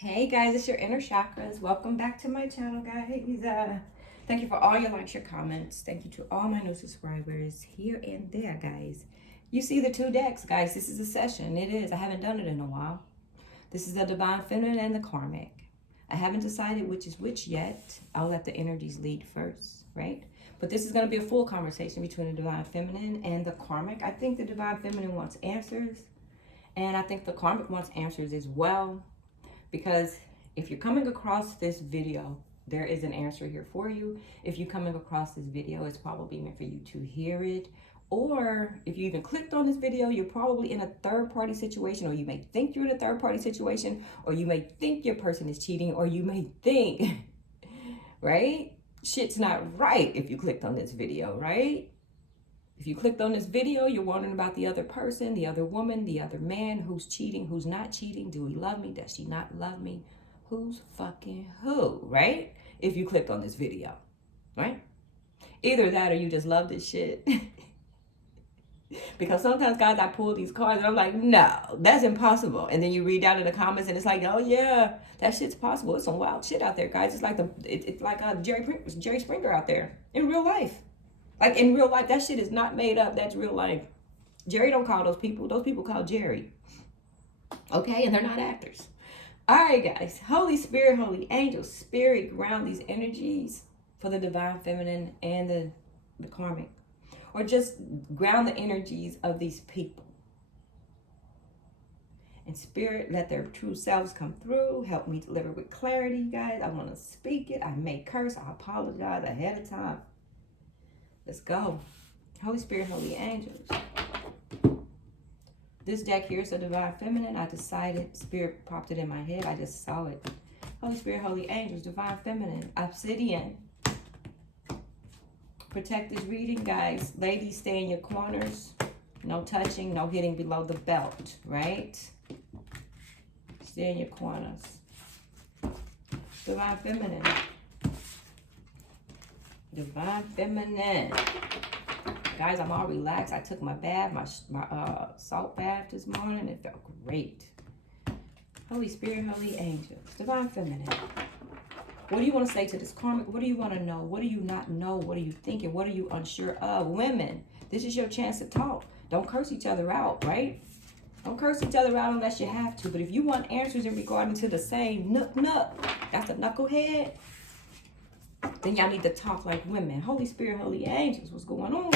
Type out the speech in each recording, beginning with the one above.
Hey guys, it's your inner chakras. Welcome back to my channel, guys. Thank you for all your likes, your comments. Thank you to all my new subscribers here and there, guys. You see the two decks, guys. This is a session. It is. I haven't done it in a while. This is the Divine Feminine and the Karmic. I haven't decided which is which yet. I'll let the energies lead first, right? But this is going to be a full conversation between the Divine Feminine and the Karmic. I think the Divine Feminine wants answers, and I think the Karmic wants answers as well. Because if you're coming across this video, there is an answer here for you. If you're coming across this video, it's probably meant for you to hear it. Or if you even clicked on this video, you're probably in a third-party situation, or you may think you're in a third-party situation, or you may think your person is cheating, or you may think, right? Shit's not right if you clicked on this video, right? If you clicked on this video, you're wondering about the other person, the other woman, the other man, who's cheating, who's not cheating. Do he love me? Does she not love me? Who's fucking who, right? If you clicked on this video, right? Either that or you just love this shit. Because sometimes, guys, I pull these cards and I'm like, no, that's impossible. And then you read down in the comments and it's like, oh yeah, that shit's possible. It's some wild shit out there, guys. It's like it's like Jerry Springer out there in real life. Like in real life, that shit is not made up. That's real life. Jerry don't call those people. Those people call Jerry. Okay, and they're not actors. All right, guys. Holy Spirit, Holy Angel, Spirit, ground these energies for the Divine Feminine and the Karmic. Or just ground the energies of these people. And Spirit, let their true selves come through. Help me deliver with clarity, guys. I want to speak it. I may curse. I apologize ahead of time. Let's go. Holy Spirit, Holy Angels. This deck here is a Divine Feminine. I decided, Spirit popped it in my head. I just saw it. Holy Spirit, Holy Angels, Divine Feminine, Obsidian. Protect this reading, guys. Ladies, stay in your corners. No touching, no hitting below the belt, right? Stay in your corners. Divine Feminine. Divine Feminine. Guys, I'm all relaxed. I took my bath, my salt bath this morning. It felt great. Holy Spirit, Holy Angels. Divine Feminine. What do you want to say to this Karmic? What do you want to know? What do you not know? What are you thinking? What are you unsure of? Women, this is your chance to talk. Don't curse each other out, right? Don't curse each other out unless you have to. But if you want answers in regarding to the same nook, that's a knucklehead, then y'all need to talk like women. Holy Spirit, Holy Angels, what's going on?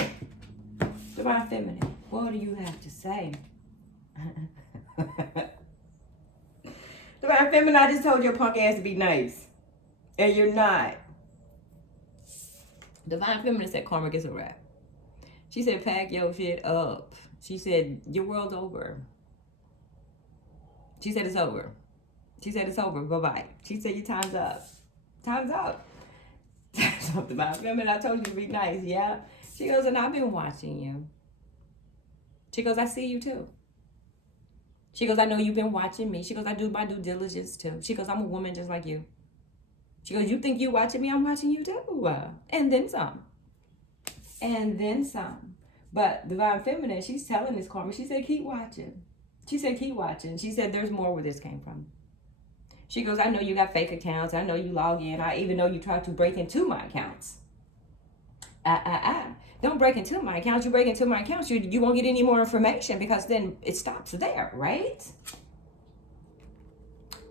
Divine Feminine, what do you have to say? Divine Feminine, I just told your punk ass to be nice. And you're not. Divine Feminine said Karmic is a wrap. She said pack your shit up. She said your world's over. She said it's over. She said it's over. Bye-bye. She said your time's up. Time's up. Something about Feminine. I told you to be nice, yeah? She goes, and I've been watching you. She goes, I see you too. She goes, I know you've been watching me. She goes, I do my due diligence too. She goes, I'm a woman just like you. She goes, you think you watching me? I'm watching you too. And then some. And then some. But Divine Feminine, she's telling this Karma. She said, keep watching. She said, keep watching. She said, there's more where this came from. She goes, I know you got fake accounts. I know you log in. I even know you tried to break into my accounts. Don't break into my accounts. You break into my accounts, you won't get any more information because then it stops there, right?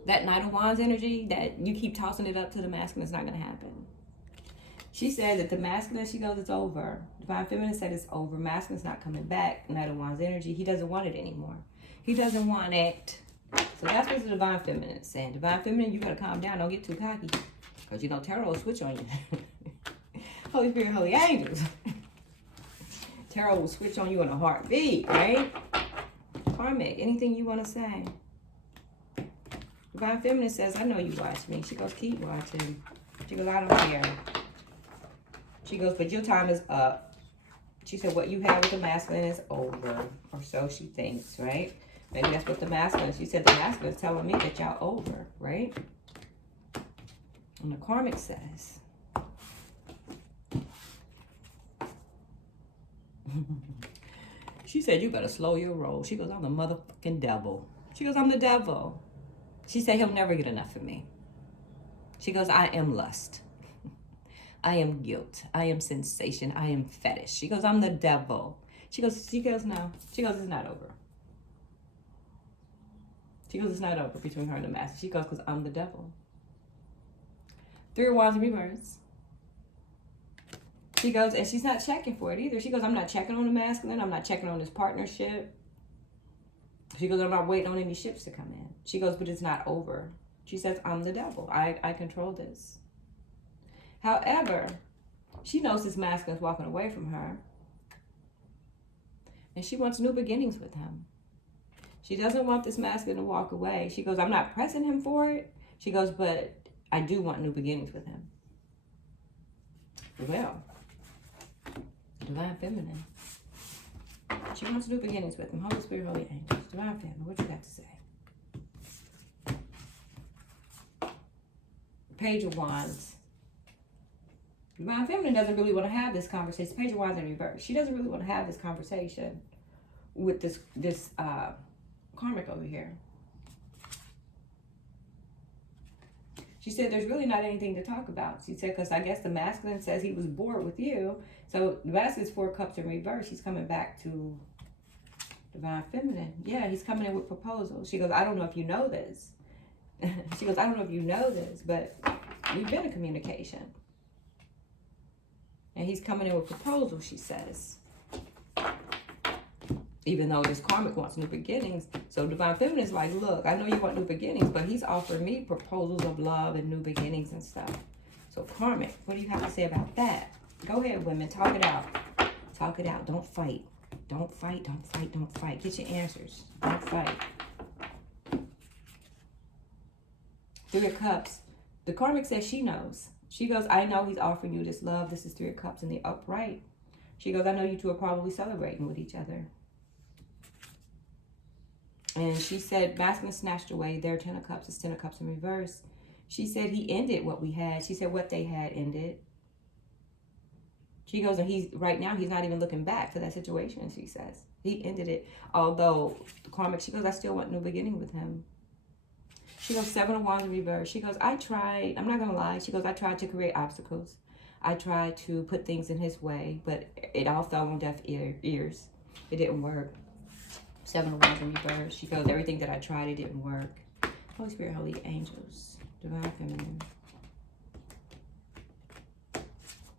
That Knight of Wands energy, that you keep tossing it up to the masculine, is not going to happen. She said that the masculine, she goes, it's over. Divine Feminine said it's over. Masculine's not coming back. Knight of Wands energy, he doesn't want it anymore. He doesn't want it. So that's what the Divine Feminine is saying. Divine Feminine, you got to calm down. Don't get too cocky. Because, you know, tarot will switch on you. Holy Spirit, Holy Angels. Tarot will switch on you in a heartbeat, right? Karmic, anything you want to say? Divine Feminine says, I know you watch me. She goes, keep watching. She goes, I don't care. She goes, but your time is up. She said, what you have with the masculine is over. Or so she thinks, right? Maybe that's what the masculine, she said the masculine is telling me that y'all over, right? And the Karmic says, she said, you better slow your roll. She goes, I'm the motherfucking devil. She goes, I'm the devil. She said he'll never get enough of me. She goes, I am lust. I am guilt. I am sensation. I am fetish. She goes, I'm the devil. She goes, no. She goes, it's not over. She goes, it's not over between her and the master. She goes, because I'm the devil. 3 of Wands in reverse. She goes, and she's not checking for it either. She goes, I'm not checking on the masculine. I'm not checking on this partnership. She goes, I'm not waiting on any ships to come in. She goes, but it's not over. She says, I'm the devil. I control this. However, she knows this masculine's walking away from her. And she wants new beginnings with him. She doesn't want this masculine to walk away. She goes, I'm not pressing him for it. She goes, but I do want new beginnings with him. Well, Divine Feminine. She wants new beginnings with him. Holy Spirit, Holy Angels. Divine Feminine, what you got to say? Page of Wands. Divine Feminine doesn't really want to have this conversation. Page of Wands in reverse. She doesn't really want to have this conversation with this karmic over here. She said there's really not anything to talk about. She said, because I guess the masculine says he was bored with you. So the masculine is 4 cups in reverse. He's coming back to Divine Feminine. Yeah, he's coming in with proposals. She goes, I don't know if you know this. She goes, I don't know if you know this, but we've been in communication. And he's coming in with proposals, she says. Even though this karmic wants new beginnings. So Divine Feminine is like, look, I know you want new beginnings, but he's offering me proposals of love and new beginnings and stuff. So karmic, what do you have to say about that? Go ahead, women, talk it out. Talk it out. Don't fight. Don't fight, don't fight, don't fight. Get your answers. Don't fight. 3 of Cups. The karmic says she knows. She goes, I know he's offering you this love. This is 3 of Cups in the upright. She goes, I know you two are probably celebrating with each other. And she said, masculine snatched away their 10 of Cups. It's 10 of Cups in reverse. She said he ended what we had. She said what they had ended. She goes, and right now, he's not even looking back to that situation, she says. He ended it. Although, karmic, she goes, I still want new beginning with him. She goes, 7 of Wands in reverse. She goes, I tried, I'm not going to lie. She goes, I tried to create obstacles. I tried to put things in his way, but it all fell on deaf ears. It didn't work. 7 of Wands in reverse. She goes, everything that I tried, it didn't work. Holy Spirit, Holy Angels, Divine Feminine.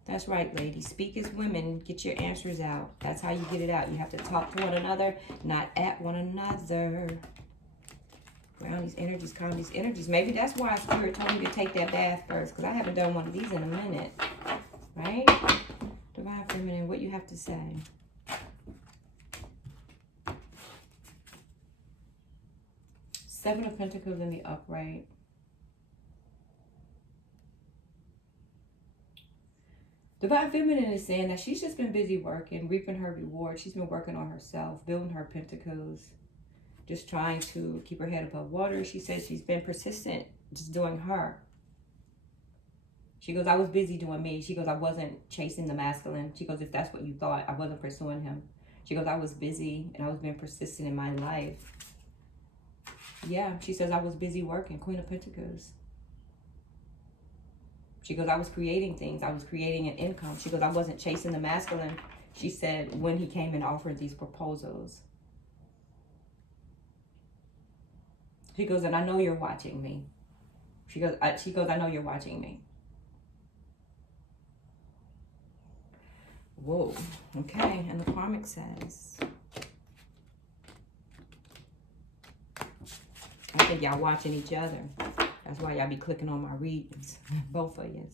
That's right, ladies. Speak as women. Get your answers out. That's how you get it out. You have to talk to one another, not at one another. Ground these energies, calm these energies. Maybe that's why Spirit told me to take that bath first, because I haven't done one of these in a minute. Right? Divine Feminine, what you have to say? Seven of Pentacles in the upright. Divine Feminine is saying that she's just been busy working, reaping her reward. She's been working on herself, building her pentacles, just trying to keep her head above water. She says she's been persistent, just doing her. She goes, I was busy doing me. She goes, I wasn't chasing the masculine. She goes, if that's what you thought, I wasn't pursuing him. She goes, I was busy and I was being persistent in my life. Yeah, she says, I was busy working. Queen of Pentacles. She goes, I was creating things. I was creating an income. She goes, I wasn't chasing the masculine. She said, when he came and offered these proposals. She goes, and I know you're watching me. She goes, I know you're watching me. Whoa. Okay, and the karmic says, I think y'all watching each other. That's why y'all be clicking on my readings. Both of you.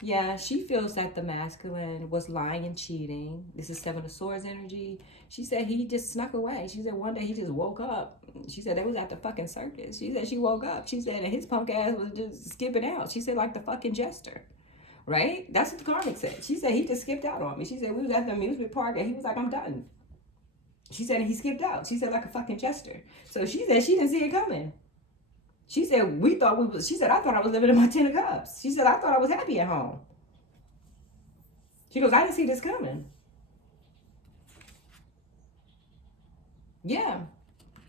Yeah, she feels that the masculine was lying and cheating. This is 7 of Swords energy. She said he just snuck away. She said one day he just woke up. She said they was at the fucking circus. She said she woke up. She said and his punk ass was just skipping out. She said like the fucking jester. Right? That's what the karmic said. She said he just skipped out on me. She said we was at the amusement park and he was like, I'm done. She said he skipped out. She said like a fucking jester. So she said she didn't see it coming. She said, she said, I thought I was living in my 10 of Cups. She said, I thought I was happy at home. She goes, I didn't see this coming. Yeah.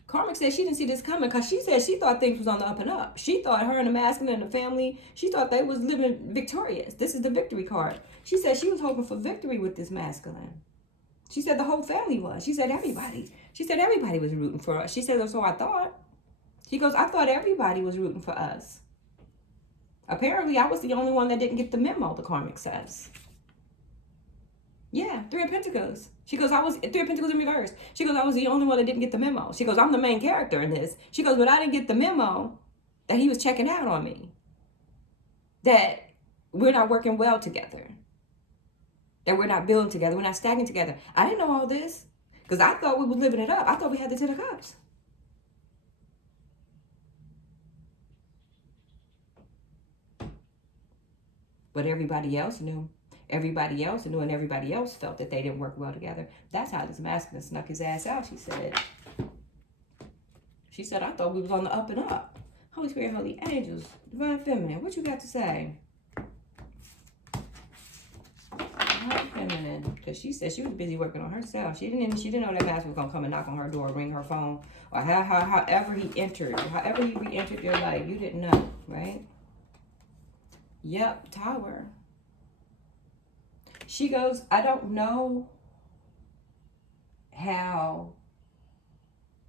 Karmic said she didn't see this coming because she said she thought things was on the up and up. She thought her and the masculine and the family, she thought they was living victorious. This is the victory card. She said she was hoping for victory with this masculine. She said the whole family was. She said everybody. She said everybody was rooting for us. She said, so I thought. She goes, I thought everybody was rooting for us. Apparently, I was the only one that didn't get the memo, the Karmic says. Yeah, 3 of Pentacles. She goes, I was 3 of Pentacles in reverse. She goes, I was the only one that didn't get the memo. She goes, I'm the main character in this. She goes, but I didn't get the memo that he was checking out on me. That we're not working well together. That we're not building together. We're not stacking together. I didn't know all this because I thought we were living it up. I thought we had the 10 of Cups. But everybody else knew. Everybody else knew, and everybody else felt that they didn't work well together. That's how this masculine snuck his ass out, she said. She said, I thought we was on the up and up. Holy Spirit, Holy Angels, Divine Feminine, what you got to say? Divine Feminine, because she said she was busy working on herself. She didn't know that master was going to come and knock on her door, ring her phone, or however he entered, however he re-entered your life. You didn't know, right? Yep, Tower. She goes, I don't know how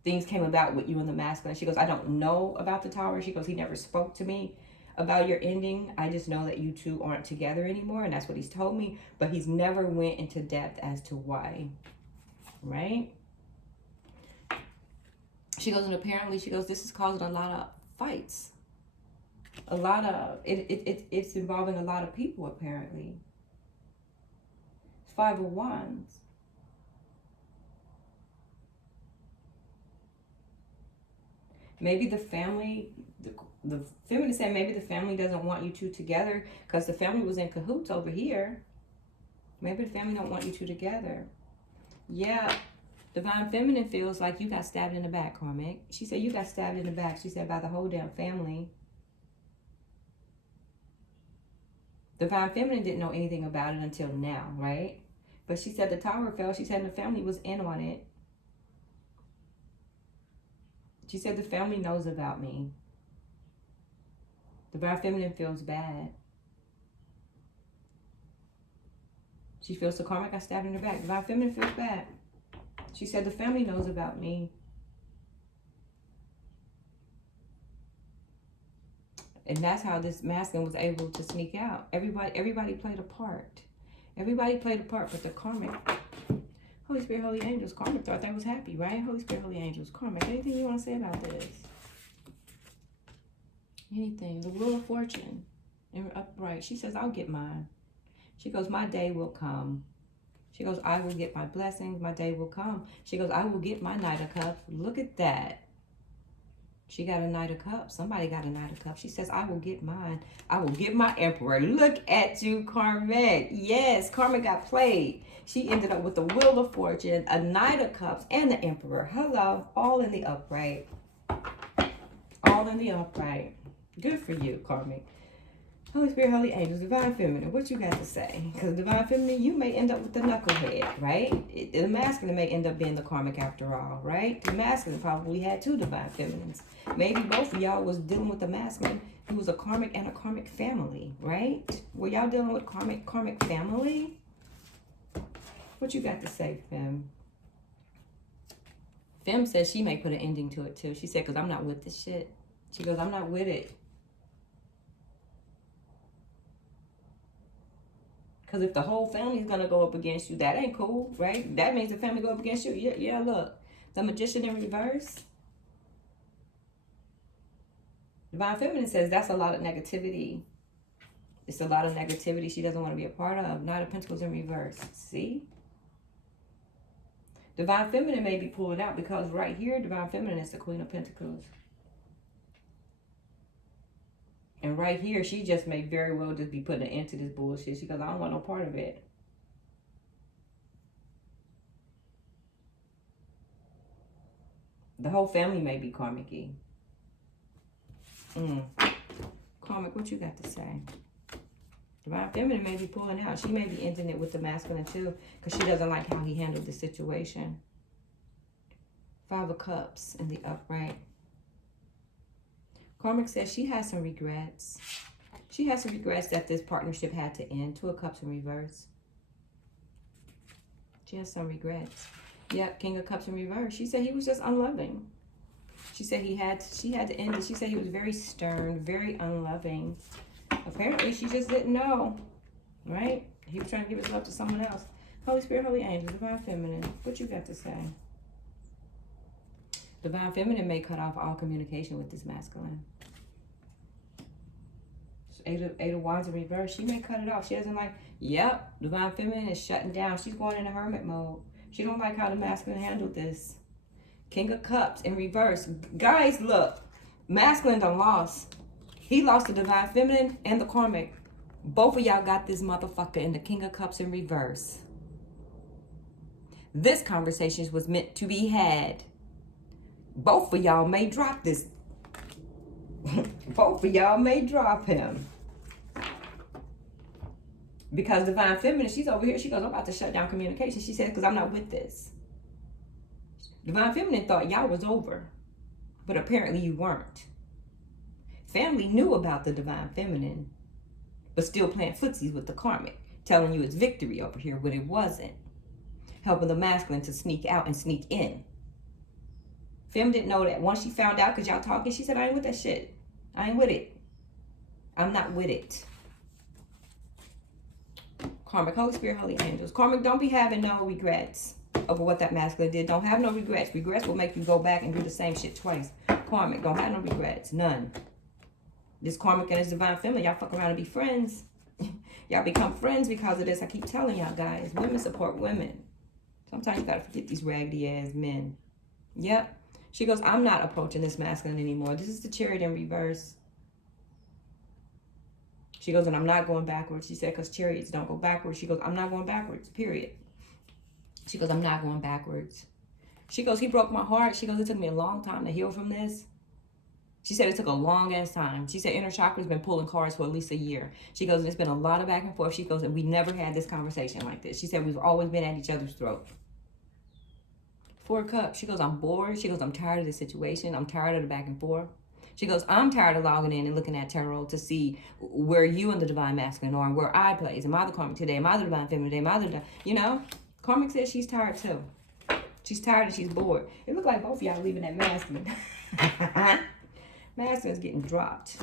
things came about with you and the masculine. She goes, I don't know about the Tower. She goes, he never spoke to me about your ending. I just know that you two aren't together anymore, and that's what he's told me. But he's never went into depth as to why, right? She goes, and apparently, she goes, this is causing a lot of fights. A lot of, it's involving a lot of people, apparently. 5 of Wands. Maybe the family, the feminine said maybe the family doesn't want you two together because the family was in cahoots over here. Maybe the family don't want you two together. Yeah, Divine Feminine feels like you got stabbed in the back, Karmic. She said you got stabbed in the back. She said by the whole damn family. Divine Feminine didn't know anything about it until now, right? But she said the Tower fell. She said the family was in on it. She said the family knows about me. Divine Feminine feels bad. She feels the Karmic got stabbed in the back. Divine Feminine feels bad. She said the family knows about me. And that's how this masculine was able to sneak out. Everybody played a part. Everybody played a part, but the Karmic, Holy Spirit, Holy Angels, Karmic thought that was happy, right? Holy Spirit, Holy Angels, Karmic, anything you want to say about this? Anything. The Wheel of Fortune, upright. She says, I'll get mine. She goes, my day will come. She goes, I will get my blessings. My day will come. She goes, I will get my Knight of Cups. Look at that. She got a Knight of Cups. Somebody got a Knight of Cups. She says, I will get mine. I will get my Emperor. Look at you, Karmic. Yes, Karmic got played. She ended up with the Wheel of Fortune, a Knight of Cups, and the Emperor. Hello. All in the upright. All in the upright. Good for you, Karmic. Holy Spirit, Holy Angels, Divine Feminine, what you got to say? Because Divine Feminine, you may end up with the knucklehead, right? The masculine may end up being the Karmic after all, right? The masculine probably had 2 Divine Feminines. Maybe both of y'all was dealing with the masculine who was a Karmic and a Karmic family, right? Were y'all dealing with Karmic family? What you got to say, Fem? Fem says she may put an ending to it too. She said, because I'm not with this shit. She goes, I'm not with it. Because if the whole family is going to go up against you, that ain't cool, right? That means the family go up against you. Yeah, look. The Magician in reverse. Divine Feminine says that's a lot of negativity. It's a lot of negativity she doesn't want to be a part of. Knight of Pentacles in reverse. See? Divine Feminine may be pulling out because right here, Divine Feminine is the Queen of Pentacles. And right here, she just may very well just be putting an end to this bullshit. She goes, I don't want no part of it. The whole family may be Karmic-y. Karmic, what you got to say? Divine Feminine may be pulling out. She may be ending it with the masculine too, because she doesn't like how he handled the situation. Five of Cups in the upright. Karmic says she has some regrets. She has some regrets that this partnership had to end. Two of Cups in reverse. She has some regrets. Yep, King of Cups in reverse. She said he was just unloving. She said she had to end it. She said he was very stern, very unloving. Apparently, she just didn't know, right? He was trying to give his love to someone else. Holy Spirit, Holy Angel, Divine Feminine, what you got to say? Divine Feminine may cut off all communication with this masculine. Eight of Wands in reverse. She may cut it off. She doesn't like, yep, Divine Feminine is shutting down. She's going into hermit mode. She don't like how the masculine handled this. King of Cups in reverse. Guys, look, masculine done lost. He lost the Divine Feminine and the Karmic. Both of y'all got this motherfucker in the King of Cups in reverse. This conversation was meant to be had. Both of y'all may drop this. Both of y'all may drop him. Because Divine Feminine, she's over here. She goes, I'm about to shut down communication. She said, because I'm not with this. Divine Feminine thought y'all was over. But apparently you weren't. Family knew about the Divine Feminine. But still playing footsies with the Karmic. Telling you it's victory over here when it wasn't. Helping the masculine to sneak out and sneak in. Fem didn't know that. Once she found out because y'all talking, she said, I ain't with that shit. I ain't with it. I'm not with it. Karmic, Holy Spirit, Holy Angels. Karmic, don't be having no regrets over what that masculine did. Don't have no regrets. Regrets will make you go back and do the same shit twice. Karmic, don't have no regrets. None. This Karmic and this Divine Feminine, y'all fuck around and be friends. Y'all become friends because of this. I keep telling y'all guys. Women support women. Sometimes you gotta forget these raggedy ass men. Yep. She goes, I'm not approaching this masculine anymore. This is the Chariot in reverse. She goes, and I'm not going backwards. She said, because chariots don't go backwards. She goes, I'm not going backwards, period. She goes, I'm not going backwards. She goes, he broke my heart. She goes, it took me a long time to heal from this. She said it took a long ass time. She said inner chakra's been pulling cards for at least a year. She goes, and it's been a lot of back and forth. She goes, and we never had this conversation like this. She said, we've always been at each other's throat. Four of Cups. She goes, I'm bored. She goes, I'm tired of this situation. I'm tired of the back and forth. She goes, I'm tired of logging in and looking at tarot to see where you and the Divine Masculine are and where I plays. Am I the Karmic today? Am I the Divine Feminine today? Am I the, you know? Karmic says she's tired too. She's tired and she's bored. It looked like both of y'all leaving that masculine. Masculine's getting dropped.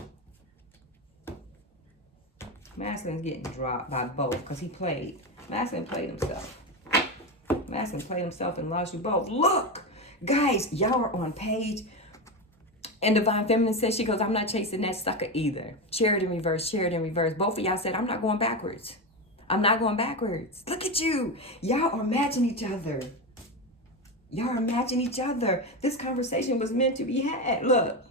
Masculine's getting dropped by both because he played. Masculine played himself. Masculine played himself and lost you both. Look, guys, y'all are on page. And Divine Feminine says, she goes, I'm not chasing that sucker either. Chariot in reverse, Chariot in reverse. Both of y'all said, I'm not going backwards. I'm not going backwards. Look at you. Y'all are matching each other. Y'all are matching each other. This conversation was meant to be had. Look.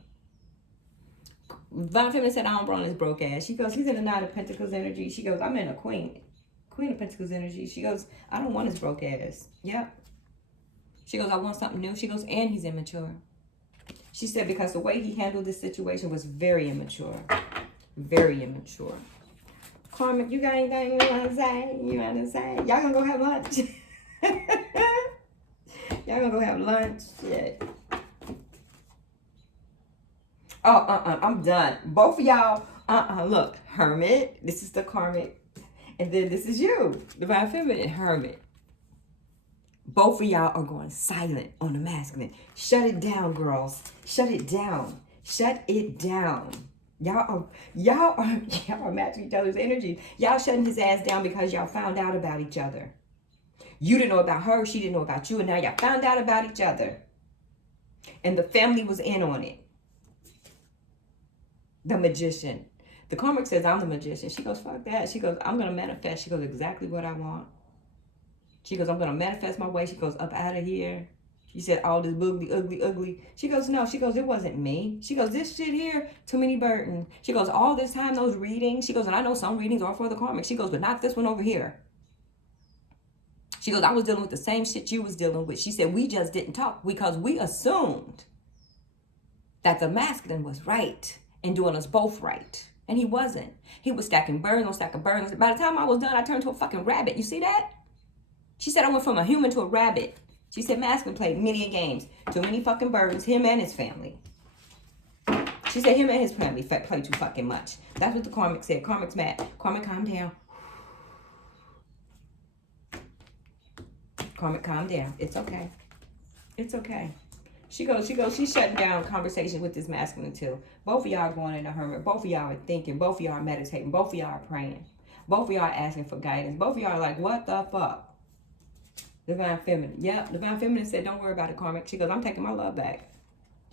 Divine Feminine said, I don't want this broke ass. She goes, he's in the Knight of Pentacles energy. She goes, I'm in a Queen of Pentacles energy. She goes, I don't want his broke ass. Yep. She goes, I want something new. She goes, and he's immature. She said, because the way he handled this situation was very immature. Very immature. Karmic, you got anything you want to say? You want to say? Y'all gonna go have lunch? Y'all gonna go have lunch? Shit. Oh, I'm done. Both of y'all, look, Hermit, this is the Karmic. And then this is you, Divine Feminine, Hermit. Both of y'all are going silent on the masculine. Shut it down, girls. Shut it down. Shut it down. Y'all are matching each other's energy. Y'all shutting his ass down because y'all found out about each other. You didn't know about her. She didn't know about you. And now y'all found out about each other. And the family was in on it. The Magician. The Karmic says, I'm the Magician. She goes, fuck that. She goes, I'm going to manifest. She goes, exactly what I want. She goes, I'm going to manifest my way. She goes, up out of here. She said, all this boogly, ugly, ugly. She goes, no. She goes, it wasn't me. She goes, this shit here, too many burden. She goes, all this time, those readings. She goes, and I know some readings are for the Karmic. She goes, but not this one over here. She goes, I was dealing with the same shit you was dealing with. She said, we just didn't talk because we assumed that the masculine was right and doing us both right. And he wasn't. He was stacking burden on stack of burden. By the time I was done, I turned to a fucking rabbit. You see that? She said I went from a human to a rabbit. She said masculine played many games. Too many fucking burdens. Him and his family. She said him and his family play too fucking much. That's what the Karmic said. Karmic's mad. Karmic, calm down. Karmic, calm down. It's okay. It's okay. She's shutting down conversation with this masculine too. Both of y'all are going in a hermit. Both of y'all are thinking. Both of y'all are meditating. Both of y'all are praying. Both of y'all are asking for guidance. Both of y'all are like, what the fuck? Divine Feminine. Yep. Divine Feminine said, don't worry about it, Karmic. She goes, I'm taking my love back.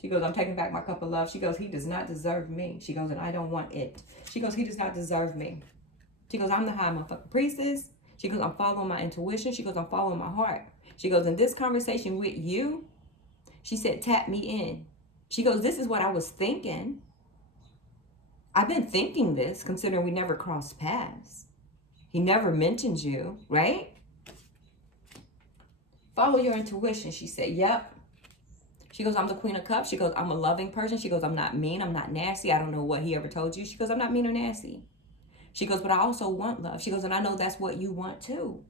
She goes, I'm taking back my cup of love. She goes, he does not deserve me. She goes, and I don't want it. She goes, he does not deserve me. She goes, I'm the high motherfucking priestess. She goes, I'm following my intuition. She goes, I'm following my heart. She goes, in this conversation with you, she said, tap me in. She goes, this is what I was thinking. I've been thinking this, considering we never crossed paths. He never mentioned you, right? Follow your intuition. She said, yep. She goes, I'm the Queen of Cups. She goes, I'm a loving person. She goes, I'm not mean. I'm not nasty. I don't know what he ever told you. She goes, I'm not mean or nasty. She goes, but I also want love. She goes, and I know that's what you want too.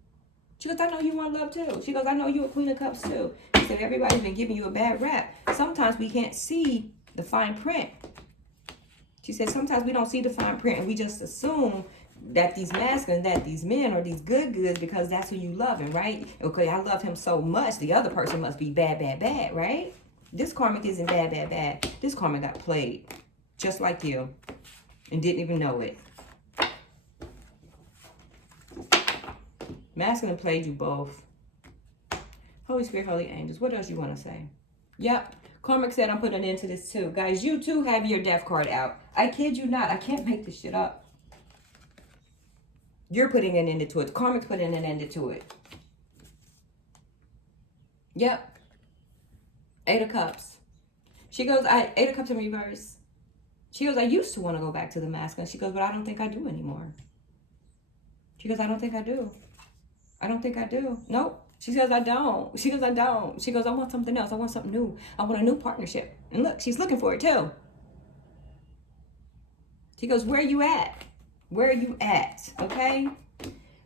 She goes, I know you want love too. She goes, I know you're a Queen of Cups too. She said, everybody's been giving you a bad rap. Sometimes we can't see the fine print. She said, sometimes we don't see the fine print and we just assume that these masculine, that these men are these good goods because that's who you loving, right? Okay, I love him so much. The other person must be bad, bad, bad, right? This Karmic isn't bad, bad, bad. This Karmic got played just like you and didn't even know it. Masculine played you both. Holy Spirit, Holy Angels, what else you want to say? Yep. Karmic said I'm putting an end to this too. Guys, you too have your death card out. I kid you not. I can't make this shit up. You're putting an end to it. Karmic's putting an end to it. Yep. 8 of Cups. She goes, 8 of Cups in reverse. She goes, I used to want to go back to the masculine. She goes, but I don't think I do anymore. She goes, I don't think I do. I don't think I do. Nope. She says, I don't. She goes, I don't. She goes, I want something else. I want something new. I want a new partnership. And look, she's looking for it too. She goes, where are you at? Where are you at? Okay?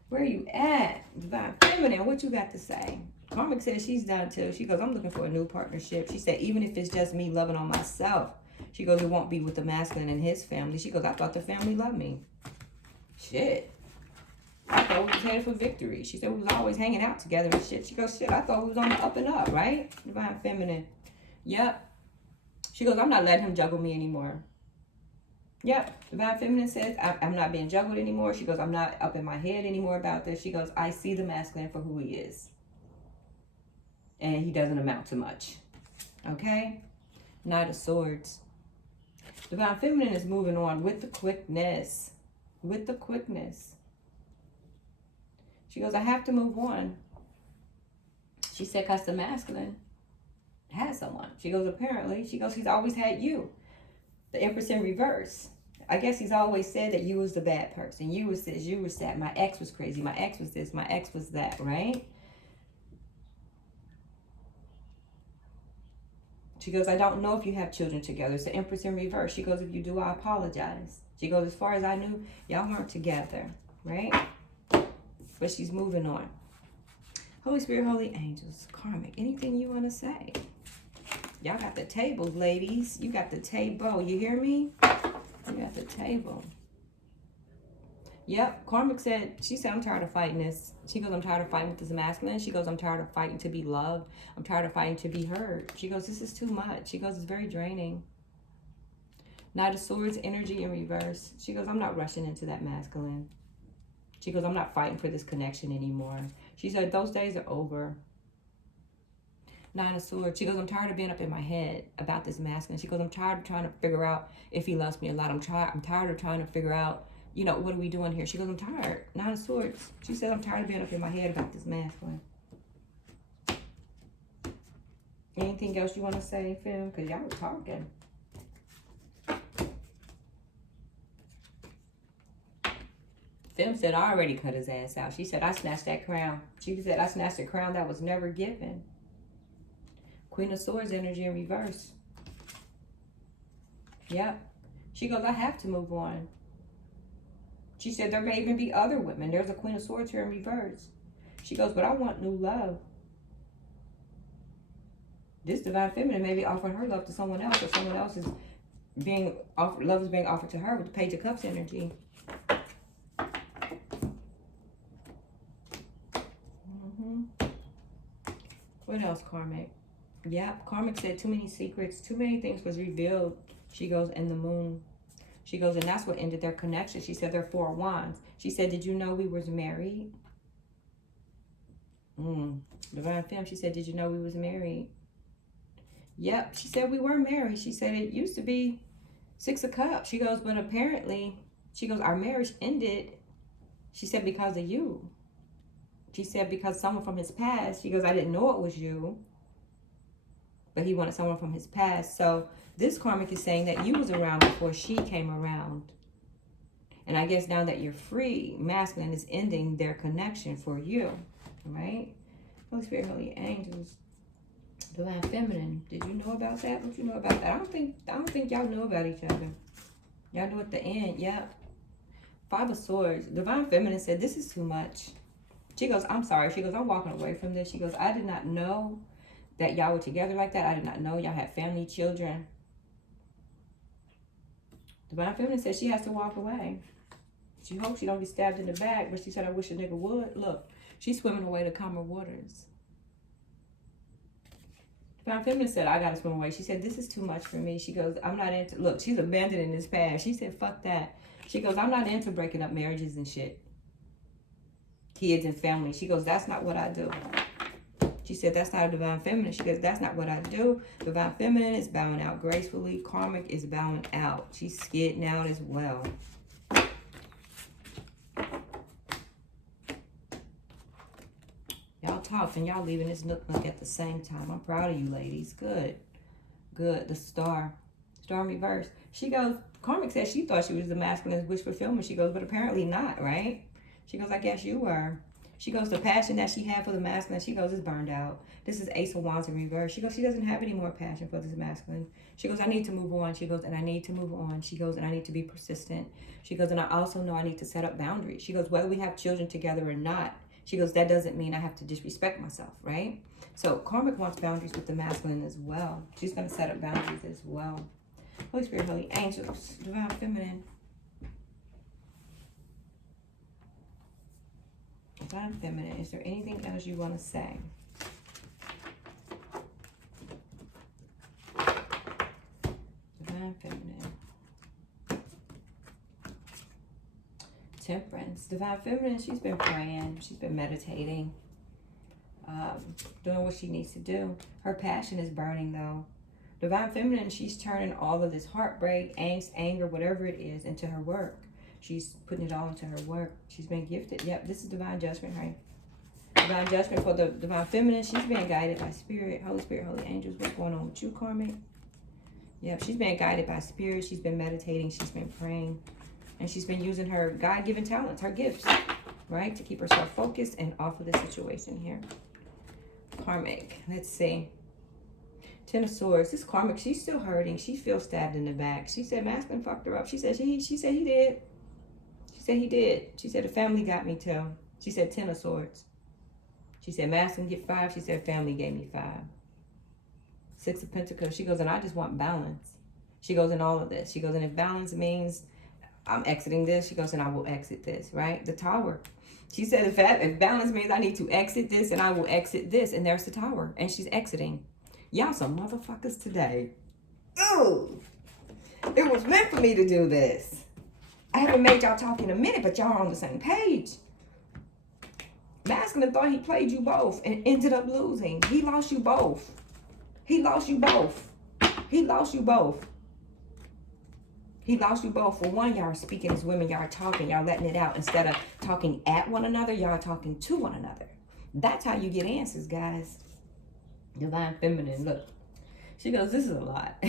Where are you at? Divine Feminine, what you got to say? Karmic says she's done too. She goes, I'm looking for a new partnership. She said, even if it's just me loving on myself. She goes, it won't be with the masculine and his family. She goes, I thought the family loved me. Shit. I thought we was headed for victory. She said we was always hanging out together and shit. She goes, shit, I thought we was on the up and up, right? Divine Feminine. Yep. She goes, I'm not letting him juggle me anymore. Yep. Divine Feminine says, I'm not being juggled anymore. She goes, I'm not up in my head anymore about this. She goes, I see the masculine for who he is. And he doesn't amount to much. Okay? Knight of Swords. Divine Feminine is moving on with the quickness. With the quickness. She goes, I have to move on. She said, because the masculine has someone. She goes, apparently. She goes, he's always had you. The Empress in reverse. I guess he's always said that you was the bad person. You was this, you was that. My ex was crazy. My ex was this. My ex was that, right? She goes, I don't know if you have children together. It's the Empress in reverse. She goes, if you do, I apologize. She goes, as far as I knew, y'all weren't together, right? But she's moving on. Holy Spirit, Holy Angels, Karmic, anything you want to say? Y'all got the tables, ladies. You got the table. You hear me? You got the table. Yep. Karmic said, she said, I'm tired of fighting this. She goes, I'm tired of fighting with this masculine. She goes, I'm tired of fighting to be loved. I'm tired of fighting to be heard. She goes, this is too much. She goes, it's very draining. Knight of Swords, energy in reverse. She goes, I'm not rushing into that masculine. She goes, I'm not fighting for this connection anymore. She said, those days are over. Nine of Swords. She goes, I'm tired of being up in my head about this masculine. She goes, I'm tired of trying to figure out if he loves me a lot. I'm tired of trying to figure out, you know, what are we doing here? She goes, I'm tired. Nine of Swords. She said, I'm tired of being up in my head about this masculine. Anything else you want to say, Fem? Because y'all were talking. Fem said, I already cut his ass out. She said, I snatched that crown. She said, I snatched a crown that was never given. Queen of Swords, energy in reverse. Yep. She goes, I have to move on. She said, there may even be other women. There's a Queen of Swords here in reverse. She goes, but I want new love. This divine feminine may be offering her love to someone else, or someone else is being offered, love is being offered to her with the Page of Cups energy. What else, Karmic? Yep, Karmic said too many secrets, too many things was revealed. She goes, in the moon. She goes, and that's what ended their connection. She said, they're 4 of Wands. She said, did you know we was married? Divine Femme, she said, did you know we was married? Yep, she said we were married. She said it used to be 6 of Cups. She goes, but apparently, she goes, our marriage ended, she said, because of you. She said, because someone from his past, she goes, I didn't know it was you, but he wanted someone from his past. So this Karmic is saying that you was around before she came around. And I guess now that you're free, masculine is ending their connection for you, right? Holy Spirit, Holy Angels, Divine Feminine. Did you know about that? What you know about that? I don't think y'all know about each other. Y'all know at the end. Yep. 5 of Swords. Divine Feminine said, this is too much. She goes, I'm sorry. She goes, I'm walking away from this. She goes, I did not know that y'all were together like that. I did not know y'all had family, children. Divine Feminine says she has to walk away. She hopes she don't get stabbed in the back, but she said, I wish a nigga would. Look, she's swimming away to calmer waters. Divine Feminine said, I gotta swim away. She said, this is too much for me. She goes, I'm not into, look, she's abandoning this past. She said, fuck that. She goes, I'm not into breaking up marriages and shit. Kids and family. She goes, that's not what I do. She said, that's not a Divine Feminine. She goes, that's not what I do. Divine Feminine is bowing out gracefully. Karmic is bowing out. She's skidding out as well. Y'all talking, y'all leaving this nook at the same time. I'm proud of you, ladies. Good. Good. The star. Star in reverse. She goes, Karmic says she thought she was the masculine's wish fulfillment. She goes, but apparently not, right? She goes, I guess you were. She goes, the passion that she had for the masculine, she goes, is burned out. This is Ace of Wands in reverse. She goes, she doesn't have any more passion for this masculine. She goes, I need to move on. She goes, and I need to move on. She goes, and I need to be persistent. She goes, and I also know I need to set up boundaries. She goes, whether we have children together or not, she goes, that doesn't mean I have to disrespect myself, right? So Karmic wants boundaries with the masculine as well. She's going to set up boundaries as well. Holy Spirit, Holy Angels, Divine Feminine. Divine Feminine, is there anything else you want to say? Divine Feminine. Temperance. Divine Feminine, she's been praying. She's been meditating. Doing what she needs to do. Her passion is burning though. Divine Feminine, she's turning all of this heartbreak, angst, anger, whatever it is, into her work. She's putting it all into her work. She's been gifted. Yep, this is Divine Judgment, right? Divine Judgment for the Divine Feminine. She's being guided by Spirit. Holy Spirit, Holy Angels. What's going on with you, Karmic? Yep, she's been guided by Spirit. She's been meditating. She's been praying. And she's been using her God-given talents, her gifts, right? To keep herself focused and off of the situation here. Karmic. Let's see. 10 of Swords. This Karmic, she's still hurting. She feels stabbed in the back. She said masculine fucked her up. She said he did. She said he did. She said the family got me too. She said 10 of Swords. She said masculine get 5. She said family gave me 5. 6 of Pentacles. She goes, and I just want balance. She goes, in all of this. She goes, and if balance means I'm exiting this, she goes, and I will exit this, right? The Tower. She said, if balance means I need to exit this, and I will exit this. And there's the Tower. And she's exiting. Y'all some motherfuckers today. Ooh. It was meant for me to do this. I haven't made y'all talk in a minute, but y'all are on the same page. Masculine thought he played you both and ended up losing. He lost you both. He lost you both. He lost you both. He lost you both. For one, y'all are speaking as women. Y'all are talking. Y'all letting it out. Instead of talking at one another, y'all are talking to one another. That's how you get answers, guys. Divine Feminine, look. She goes, this is a lot.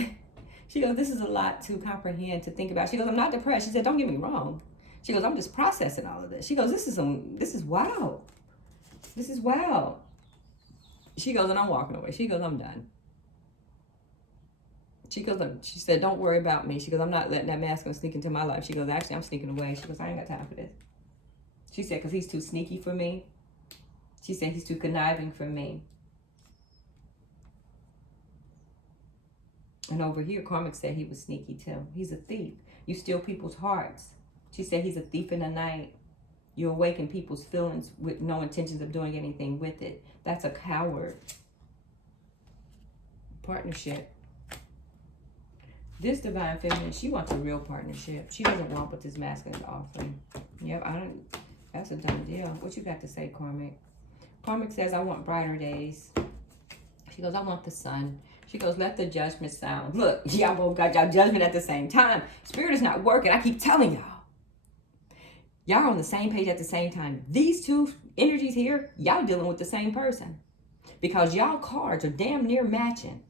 She goes, this is a lot to comprehend, to think about. She goes, I'm not depressed. She said, don't get me wrong. She goes, I'm just processing all of this. She goes, this is wow. This is wow. She goes, and I'm walking away. She goes, I'm done. She goes, she said, don't worry about me. She goes, I'm not letting that masculine sneak into my life. She goes, actually, I'm sneaking away. She goes, I ain't got time for this. She said, because he's too sneaky for me. She said, he's too conniving for me. And over here, Karmic said he was sneaky too. He's a thief. You steal people's hearts. She said he's a thief in the night. You awaken people's feelings with no intentions of doing anything with it. That's a coward. Partnership. This divine feminine, she wants a real partnership. She doesn't want what this masculine is offering. Yep, that's a done deal. What you got to say, Karmic? Karmic says, I want brighter days. She goes, I want the sun. She goes, let the judgment sound. Look, y'all both got y'all judgment at the same time. Spirit is not working. I keep telling y'all. Y'all are on the same page at the same time. These two energies here, y'all dealing with the same person. Because y'all cards are damn near matching.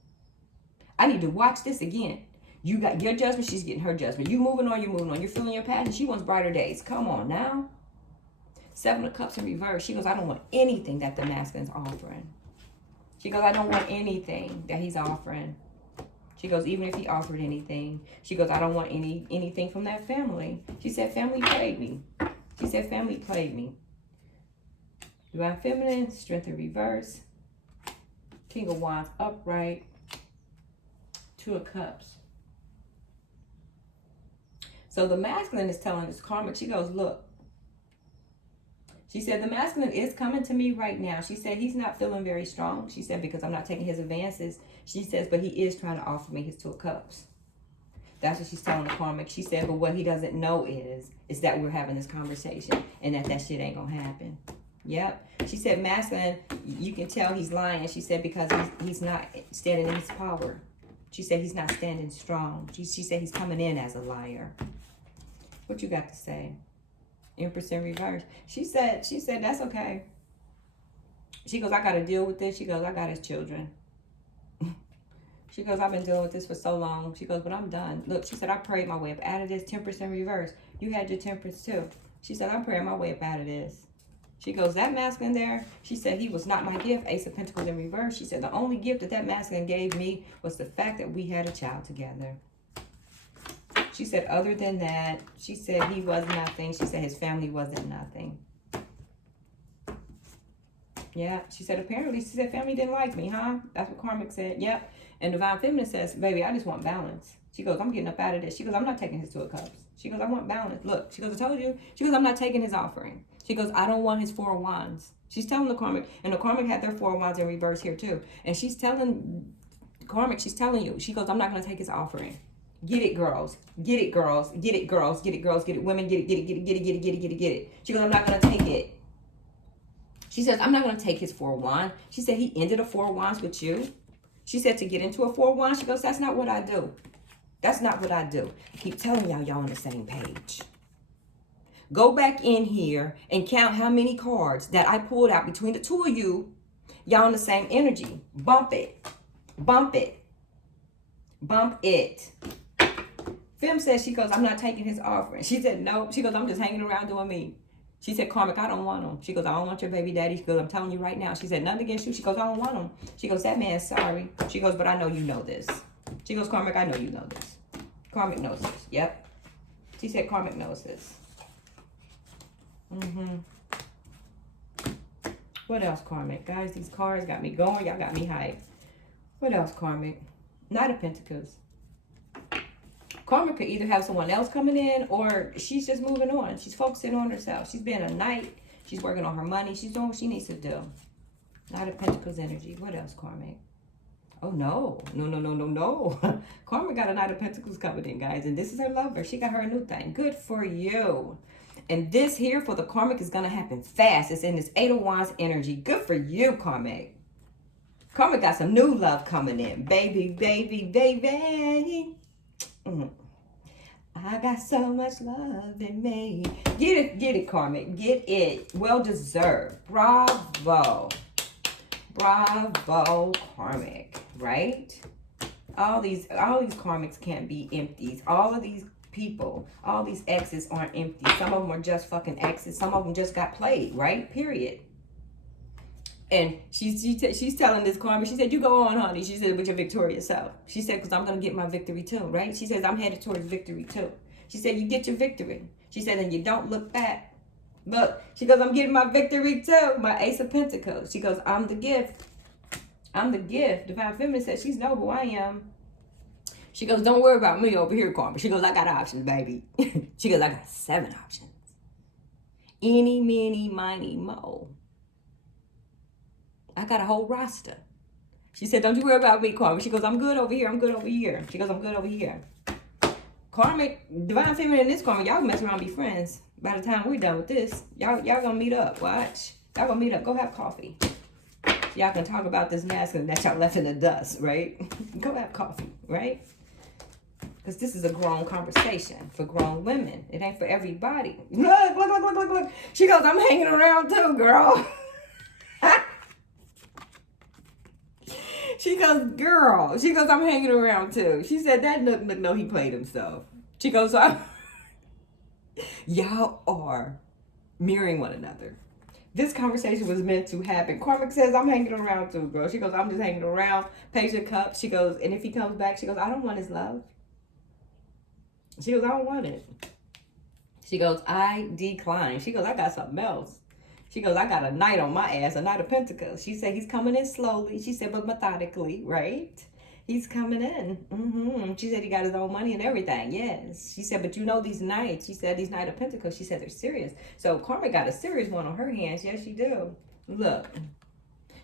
I need to watch this again. You got your judgment, she's getting her judgment. You moving on, you're moving on. You're feeling your passion, she wants brighter days. Come on now. 7 of Cups in reverse. She goes, I don't want anything that the masculine's offering. She goes, I don't want anything that he's offering. She goes, even if he offered anything. She goes, I don't want anything from that family. She said, family played me. She said, family played me. Divine feminine, strength in reverse. King of Wands upright. 2 of Cups. So the masculine is telling this Karmic, she goes, look. She said, the masculine is coming to me right now. She said, he's not feeling very strong. She said, because I'm not taking his advances. She says, but he is trying to offer me his 2 of Cups. That's what she's telling the Karmic. She said, but what he doesn't know is that we're having this conversation and that shit ain't going to happen. Yep. She said, masculine, you can tell he's lying. She said, because he's not standing in his power. She said, he's not standing strong. She said, he's coming in as a liar. What you got to say? Empress in reverse. She said, that's okay. She goes, I got to deal with this. She goes, I got his children. She goes, I've been dealing with this for so long. She goes, but I'm done. Look, she said, I prayed my way up out of this. Temperance in reverse. You had your temperance too. She said, I prayed my way up out of this. She goes, that masculine there, she said, he was not my gift. Ace of Pentacles in reverse. She said, the only gift that masculine gave me was the fact that we had a child together. She said, other than that, she said he was nothing. She said his family wasn't nothing. Yeah, she said, apparently, she said, family didn't like me, huh? That's what Karmic said. Yep. And Divine Feminine says, baby, I just want balance. She goes, I'm getting up out of this. She goes, I'm not taking his 2 of Cups. She goes, I want balance. Look, she goes, I told you. She goes, I'm not taking his offering. She goes, I don't want his 4 of Wands. She's telling the Karmic, and the Karmic had their 4 of Wands in reverse here too. And she's telling Karmic, she's telling you, she goes, I'm not going to take his offering. Get it, girls. Get it, girls. Get it, girls. Get it, girls. Get it, women. Get it, get it, get it, get it, get it, get it, get it, get it. She goes, I'm not going to take it. She says, I'm not going to take his 4 of Wands. She said, he ended a 4 of Wands with you. She said, to get into a 4 of Wands, she goes, that's not what I do. That's not what I do. I keep telling y'all on the same page. Go back in here and count how many cards that I pulled out between the 2 of you. Y'all on the same energy. Bump it. Bump it. Bump it. Fem says, she goes, I'm not taking his offering. She said, no. She goes, I'm just hanging around doing me. She said, Karmic, I don't want him. She goes, I don't want your baby daddy. She goes, I'm telling you right now. She said, nothing against you. She goes, I don't want him. She goes, that man's sorry. She goes, but I know you know this. She goes, Karmic, I know you know this. Karmic knows this. Yep. She said, Karmic knows this. What else, Karmic? Guys, these cards got me going. Y'all got me hyped. What else, Karmic? Knight of Pentacles. Karmic could either have someone else coming in or she's just moving on. She's focusing on herself. She's being a knight. She's working on her money. She's doing what she needs to do. Knight of Pentacles energy. What else, Karmic? Oh, no. No. Karmic got a Knight of Pentacles coming in, guys. And this is her lover. She got her a new thing. Good for you. And this here for the Karmic is going to happen fast. It's in this 8 of Wands energy. Good for you, Karmic. Karmic got some new love coming in. Baby. I got so much love in me. Get it, Karmic. Get it. Well deserved. Bravo, Karmic. Right? All these Karmics can't be empties. All of these people, all these exes aren't empty. Some of them are just fucking exes. Some of them just got played. Right? Period. And she's telling this Karma, she said, you go on, honey. She said, with your victorious self. She said, because I'm going to get my victory too, right? She says, I'm headed towards victory too. She said, you get your victory. She said, and you don't look back. Look, she goes, I'm getting my victory too. My Ace of Pentacles. She goes, I'm the gift. I'm the gift. Divine Feminine says, she's know who I am. She goes, don't worry about me over here, Karma. She goes, I got options, baby. She goes, I got 7 options. Eeny, meeny, miny, mo. I got a whole roster. She said, don't you worry about me, Karma. She goes, I'm good over here. I'm good over here. She goes, I'm good over here. Karmic, divine feminine and this Karma, y'all mess around and be friends. By the time we're done with this, y'all gonna meet up. Watch. Y'all gonna meet up. Go have coffee. So y'all can talk about this masculine that y'all left in the dust, right? Go have coffee, right? Because this is a grown conversation for grown women. It ain't for everybody. Look. She goes, I'm hanging around too, girl. She goes, girl. She goes, I'm hanging around too. She said, that no, he played himself. She goes, y'all are mirroring one another. This conversation was meant to happen. Karmic says, I'm hanging around too, girl. She goes, I'm just hanging around. Pays her cup. She goes, and if he comes back, she goes, I don't want his love. She goes, I don't want it. She goes, I decline. She goes, I got something else. She goes, I got a knight on my ass, a knight of pentacles. She said, he's coming in slowly. She said, but methodically, right? He's coming in. She said he got his own money and everything. Yes. She said, but you know these knights. She said, these knight of pentacles. She said, they're serious. So Karma got a serious one on her hands. Yes, she do. Look.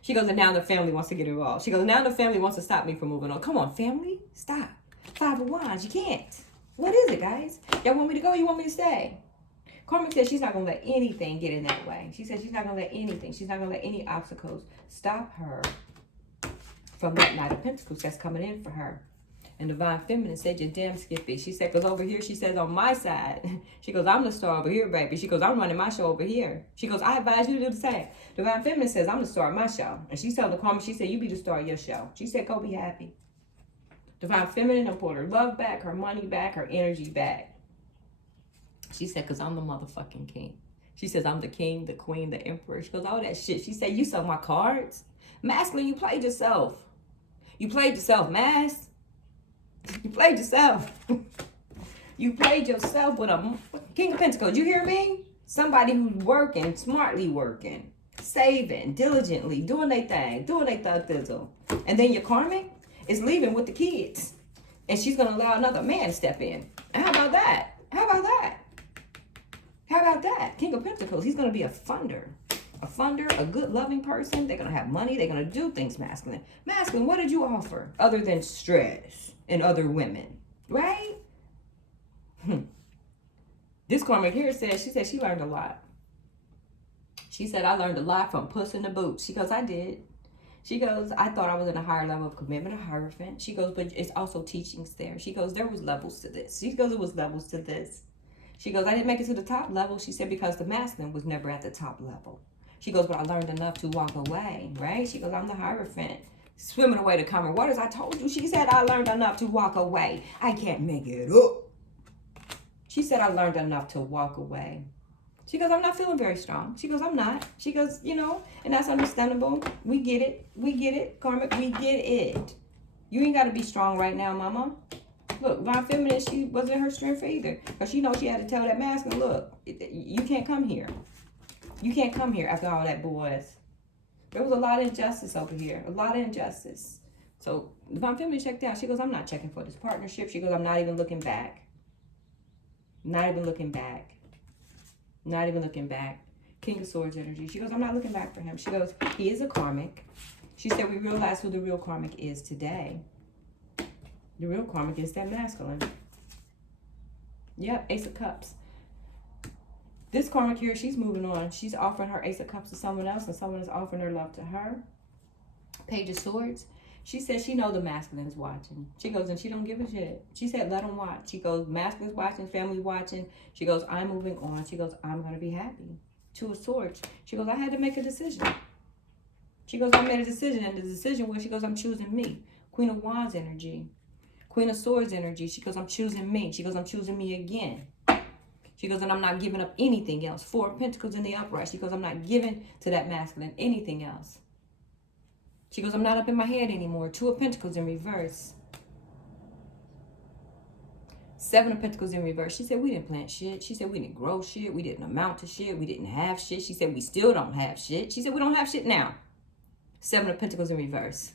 She goes, and now the family wants to get involved. She goes, now the family wants to stop me from moving on. Come on, family. Stop. 5 of Wands. You can't. What is it, guys? Y'all want me to go or you want me to stay? Karmic says she's not going to let anything get in that way. She said she's not going to let anything. She's not going to let any obstacles stop her from that Knight of Pentacles that's coming in for her. And Divine Feminine said, you're damn skippy. She said, because over here, she says, on my side, she goes, I'm the star over here, baby. She goes, I'm running my show over here. She goes, I advise you to do the same. Divine Feminine says, I'm the star of my show. And she's telling the Karma, she said, you be the star of your show. She said, go be happy. Divine Feminine done pulled her love back, her money back, her energy back. She said, because I'm the motherfucking king. She says, I'm the king, the queen, the emperor. She goes, all that shit. She said, you saw my cards. Masculine, you played yourself. You played yourself, Mas. You played yourself. You played yourself with a King of Pentacles. You hear me? Somebody who's working, smartly working, saving, diligently, doing their thing, doing their thug thizzle. And then your Karmic is leaving with the kids. And she's going to allow another man to step in. And how about that? How about that? How about that? King of Pentacles, he's going to be a funder. A funder, a good loving person. They're going to have money. They're going to do things masculine. Masculine, what did you offer other than stress and other women? Right? This Karmic here says, she said she learned a lot. She said, I learned a lot from Puss in the Boots. She goes, I did. She goes, I thought I was in a higher level of commitment, a Hierophant. She goes, but it's also teachings there. She goes, there was levels to this. She goes, it was levels to this. She goes, I didn't make it to the top level. She said, because the masculine was never at the top level. She goes, but I learned enough to walk away, right? She goes, I'm the Hierophant. Swimming away to calmer waters. I told you. She said, I learned enough to walk away. I can't make it up. She said, I learned enough to walk away. She goes, I'm not feeling very strong. She goes, I'm not. She goes, you know, and that's understandable. We get it. We get it, Karmic. We get it. You ain't got to be strong right now, mama. Look, Divine Feminine, she wasn't her strength either. Because she knows she had to tell that masculine, look, you can't come here. You can't come here after all that boys. There was a lot of injustice over here. A lot of injustice. So Divine Feminine checked out. She goes, I'm not checking for this partnership. She goes, I'm not even looking back. Not even looking back. Not even looking back. King of Swords energy. She goes, I'm not looking back for him. She goes, he is a Karmic. She said, we realize who the real Karmic is today. The real Karmic is that masculine. Yep, Ace of Cups. This Karmic here, she's moving on. She's offering her Ace of Cups to someone else, and someone is offering her love to her. Page of Swords. She said she know the masculine's watching. She goes, and she don't give a shit. She said, let them watch. She goes, masculine's watching, family watching. She goes, I'm moving on. She goes, I'm going to be happy. Two of Swords. She goes, I had to make a decision. She goes, I made a decision, and the decision was, she goes, I'm choosing me. Queen of Wands energy. Queen of Swords energy. She goes, I'm choosing me. She goes, I'm choosing me again. She goes, and I'm not giving up anything else. 4 of Pentacles in the upright. She goes, I'm not giving to that masculine anything else. She goes, I'm not up in my head anymore. 2 of Pentacles in reverse. 7 of Pentacles in reverse. She said, we didn't plant shit. She said, we didn't grow shit. We didn't amount to shit. We didn't have shit. She said, we still don't have shit. She said, we don't have shit now. 7 of Pentacles in reverse.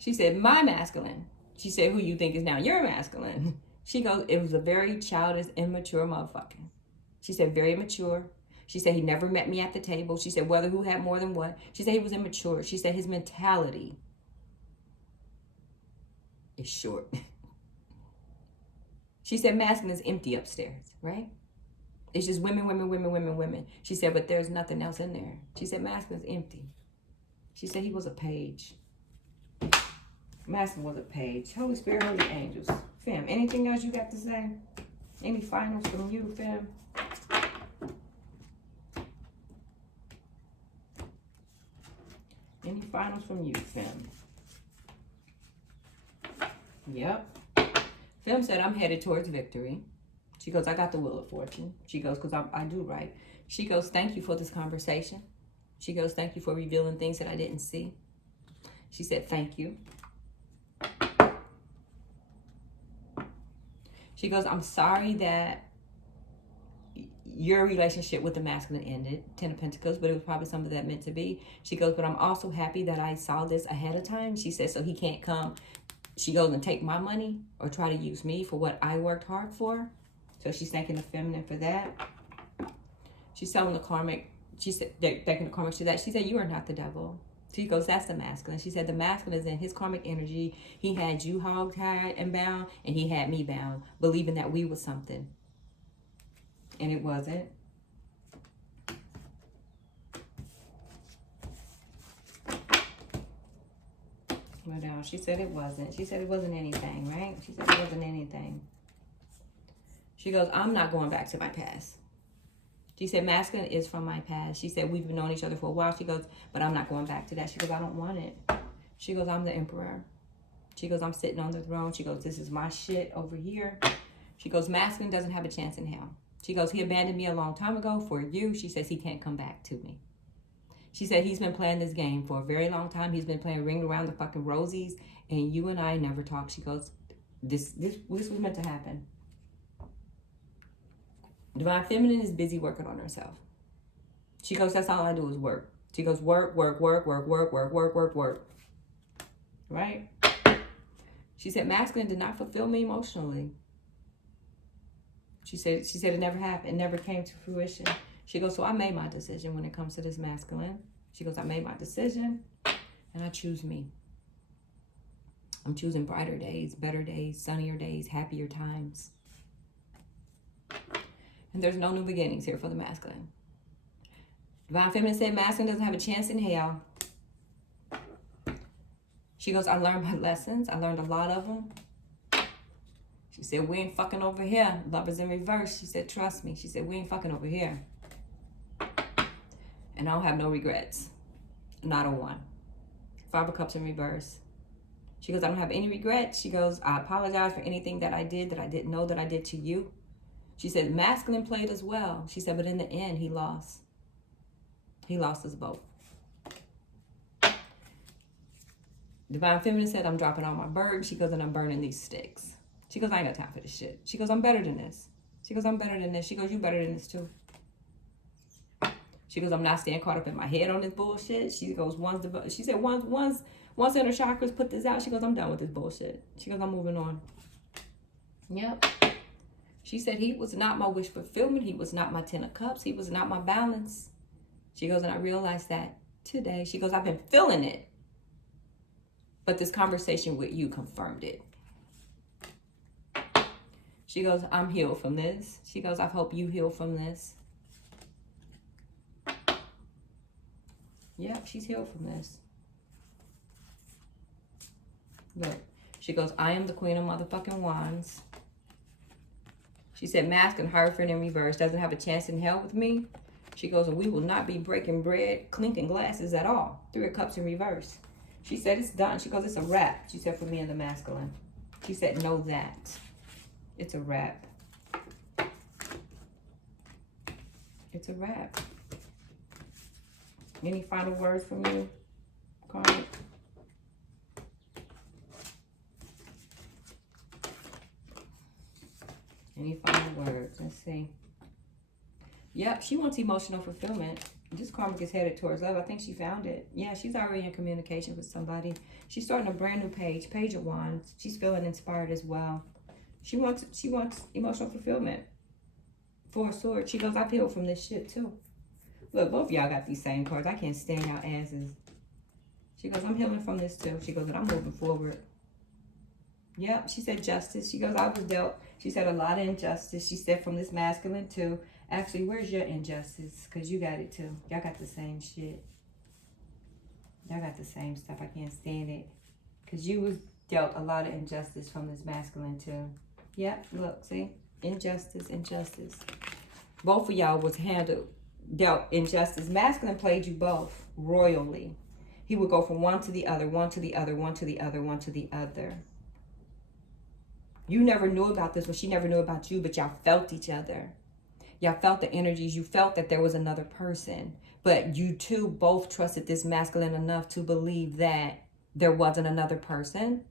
She said, my masculine. She said, who you think is now your masculine. She goes, it was a very childish, immature motherfucker. She said, very immature. She said, he never met me at the table. She said, whether who had more than what. She said, he was immature. She said, his mentality is short. She said, masculine is empty upstairs, right? It's just women, women, women, women, women. She said, but there's nothing else in there. She said, masculine is empty. She said, he was a page. Masculine was a page. Holy Spirit, holy angels. Fam, anything else you got to say? Any finals from you, fam? Any finals from you, fam? Yep. Fem said, I'm headed towards victory. She goes, I got the wheel of fortune. She goes, because I do right. She goes, thank you for this conversation. She goes, thank you for revealing things that I didn't see. She said, thank you. She goes, I'm sorry that your relationship with the masculine ended, 10 of Pentacles, but it was probably something that meant to be. She goes, but I'm also happy that I saw this ahead of time. She said, so he can't come. She goes and take my money or try to use me for what I worked hard for. So she's thanking the feminine for that. She's telling the karmic, she said, thanking the karmic for that. She said, you are not the devil. She goes, that's the masculine. She said, the masculine is in his karmic energy. He had you hog-tied and bound, and he had me bound, believing that we was something. And it wasn't. What else? She said it wasn't. She said it wasn't anything, right? She said it wasn't anything. She goes, I'm not going back to my past. She said, masculine is from my past. She said, we've known each other for a while. She goes, but I'm not going back to that. She goes, I don't want it. She goes, I'm the emperor. She goes, I'm sitting on the throne. She goes, this is my shit over here. She goes, masculine doesn't have a chance in hell. She goes, he abandoned me a long time ago for you. She says, he can't come back to me. She said, he's been playing this game for a very long time. He's been playing ring around the fucking rosies, and you and I never talked. She goes, this was meant to happen. Divine Feminine is busy working on herself. She goes, that's all I do is work. She goes, work, work, work, work, work, work, work, work, work. Right? She said, masculine did not fulfill me emotionally. She said it never happened. It never came to fruition. She goes, so I made my decision when it comes to this masculine. She goes, I made my decision, and I choose me. I'm choosing brighter days, better days, sunnier days, happier times. And there's no new beginnings here for the masculine. Divine Feminine said masculine doesn't have a chance in hell. She goes, I learned my lessons. I learned a lot of them. She said, we ain't fucking over here. Love is in reverse. She said, trust me. She said, we ain't fucking over here. And I don't have no regrets. Not a one. 5 of Cups in reverse. She goes, I don't have any regrets. She goes, I apologize for anything that I did that I didn't know that I did to you. She said, masculine played as well. She said, but in the end, he lost. He lost us both. Divine Feminine said, I'm dropping all my burdens. She goes, and I'm burning these sticks. She goes, I ain't got time for this shit. She goes, I'm better than this. She goes, I'm better than this. She goes, you better than this too. She goes, I'm not staying caught up in my head on this bullshit. She goes, once inner chakras put this out, she goes, I'm done with this bullshit. She goes, I'm moving on. Yep. She said, he was not my wish fulfillment. He was not my 10 of Cups. He was not my balance. She goes, and I realized that today. She goes, I've been feeling it. But this conversation with you confirmed it. She goes, I'm healed from this. She goes, I hope you heal from this. Yep, she's healed from this. Look, she goes, I am the Queen of motherfucking Wands. She said, masculine, Hierophant in reverse, doesn't have a chance in hell with me. She goes, and we will not be breaking bread, clinking glasses at all. 3 of Cups in reverse. She said, it's done. She goes, it's a wrap. She said, for me and the masculine. She said, know that. It's a wrap. It's a wrap. Any final words from you, Karmic? Any final words? Let's see. Yep, she wants emotional fulfillment. This karmic is headed towards love. I think she found it. Yeah, she's already in communication with somebody. She's starting a brand new page. Page of Wands. She's feeling inspired as well. She wants emotional fulfillment. Four of Swords. She goes, I've healed from this shit too. Look, both of y'all got these same cards. I can't stand y'all asses. She goes, I'm healing from this too. She goes, and I'm moving forward. Yep, she said justice. She goes, I was dealt. She said a lot of injustice. She said from this masculine too. Actually, where's your injustice? Because you got it too. Y'all got the same shit. Y'all got the same stuff. I can't stand it. Because you was dealt a lot of injustice from this masculine too. Yep, look, see? Injustice, injustice. Both of y'all was dealt injustice. Masculine played you both royally. He would go from one to the other, one to the other, one to the other, one to the other. You never knew about this, but she never knew about you, but y'all felt each other. Y'all felt the energies. You felt that there was another person. But you two both trusted this masculine enough to believe that there wasn't another person.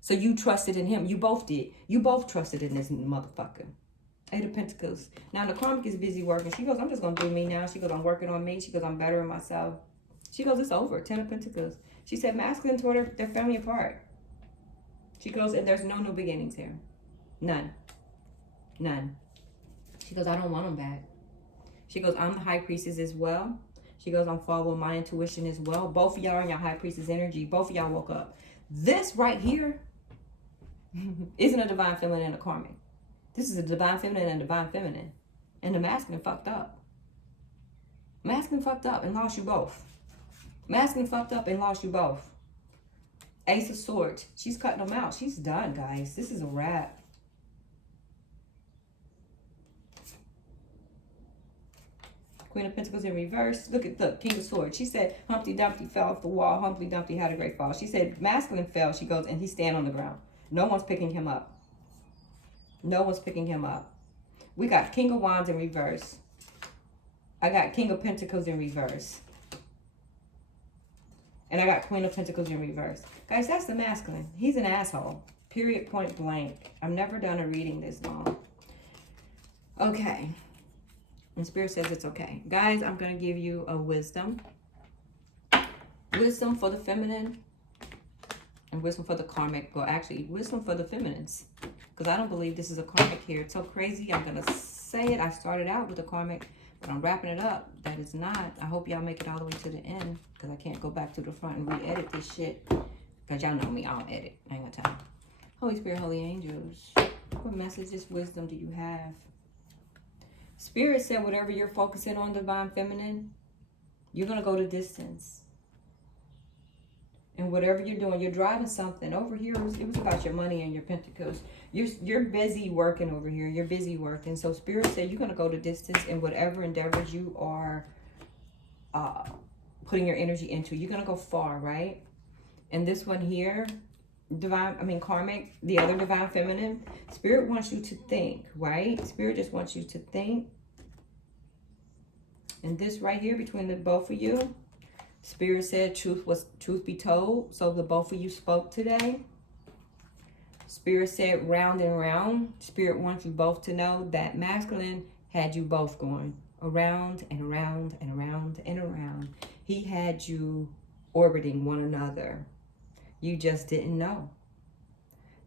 So you trusted in him. You both did. You both trusted in this motherfucker. Eight of Pentacles. Now the karmic is busy working. She goes, I'm just going to do me now. She goes, I'm working on me. She goes, I'm bettering myself. She goes, it's over. 10 of Pentacles. She said masculine tore their family apart. She goes, and there's no new beginnings here. None. None. She goes, I don't want them back. She goes, I'm the high priestess as well. She goes, I'm following my intuition as well. Both of y'all are in your high priestess energy. Both of y'all woke up. This right here isn't a divine feminine and a karmic. This is a divine feminine and a divine feminine. And the masculine fucked up. Masculine fucked up and lost you both. Masculine fucked up and lost you both. Ace of Swords. She's cutting them out. She's done, guys. This is a wrap. Queen of Pentacles in reverse. Look at the King of Swords. She said Humpty Dumpty fell off the wall. Humpty Dumpty had a great fall. She said masculine fell. She goes, and he's standing on the ground. No one's picking him up. No one's picking him up. We got King of Wands in reverse. I got King of Pentacles in reverse. And I got Queen of Pentacles in reverse. Guys, that's the masculine. He's an asshole. Period, point blank. I've never done a reading this long. Okay. And Spirit says it's okay. Guys, I'm going to give you a wisdom. Wisdom for the feminine. And wisdom for the karmic. Well, actually, wisdom for the feminines. Because I don't believe this is a karmic here. It's so crazy. I'm going to say it. I started out with a karmic. But I'm wrapping it up. That is not. I hope y'all make it all the way to the end. Because I can't go back to the front and re-edit this shit. Because y'all know me. I'll edit. I ain't got time. Holy Spirit, Holy Angels. What messages, wisdom do you have? Spirit said whatever you're focusing on, divine feminine, you're going to go the distance. And whatever you're doing, you're driving something. Over here, it was about your money and your pentacles. You're busy working over here. You're busy working. So Spirit said you're going to go the distance in whatever endeavors you are putting your energy into. You're going to go far, right? And this one here, karmic, the other divine feminine, Spirit wants you to think, right? Spirit just wants you to think. And this right here between the both of you, Spirit said truth be told. So the both of you spoke today. Spirit said round and round. Spirit wants you both to know that masculine had you both going around and around and around and around. He had you orbiting one another. You just didn't know.